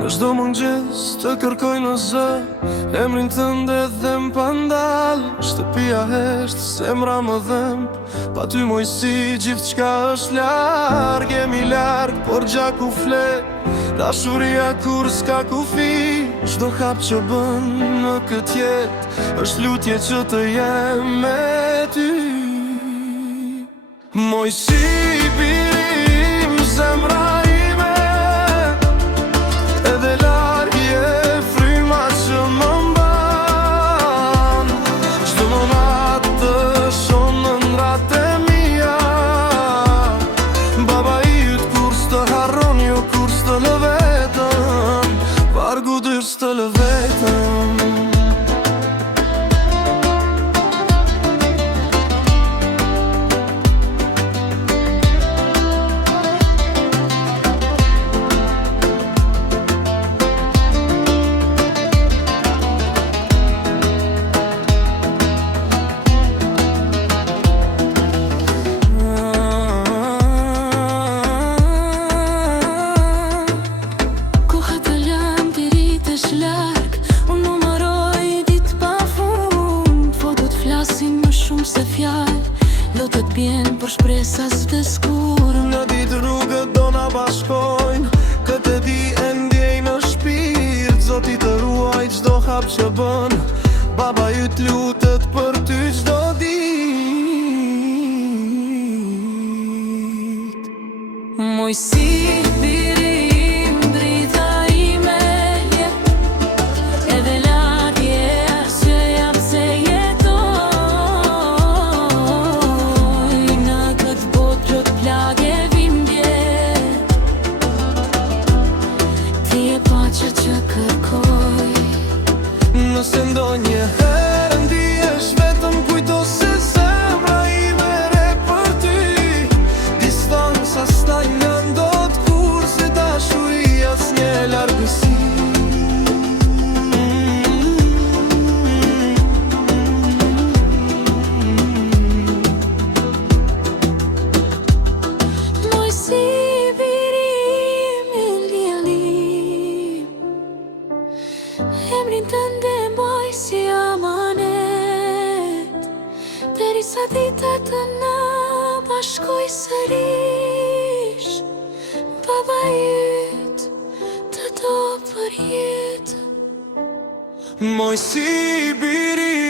Në çdo mëngjes të kërkoj në zë emrin tënde dhe m'pandal. Shtëpia hesht, zemra më dhemb, pa ty moj si gjithçka është larg. Jemi larg, por gjaku flet, dashuria kur s'ka kufi. Çdo hap që bën në këtë jetë është lutje që të jem me ty. Moj si birim zemra ime, edhe largje fryma që më mban. Çdo monat të shonë në ndrat e mia. Baba i yt kur s'të harron, jo kur s'të lë vetëm. Vargu dyr s'të lë vetëm. Se fjallë do të t'bjen për shpresa s'të skur. Në ditë rrugët do na bashkojnë, këtë e di e ndjej në shpirt. Zoti të ruaj çdo hap që bën, baba yt lutet për ty çdo ditë. Moj si birim drita ime je, edhe largje që jam se që kërkoj. Nëse ndonjëherë ndihesh vetëm, kujto se zemra ime re për ty. Distanca s'ta njën dot kur se dashuria s'nje largësi. Moj si birim e ljelim, emrin tënde mboj si amanet, derisa ditët të na bashkoj sërish. Baba yt të do për jetë. Moj si birim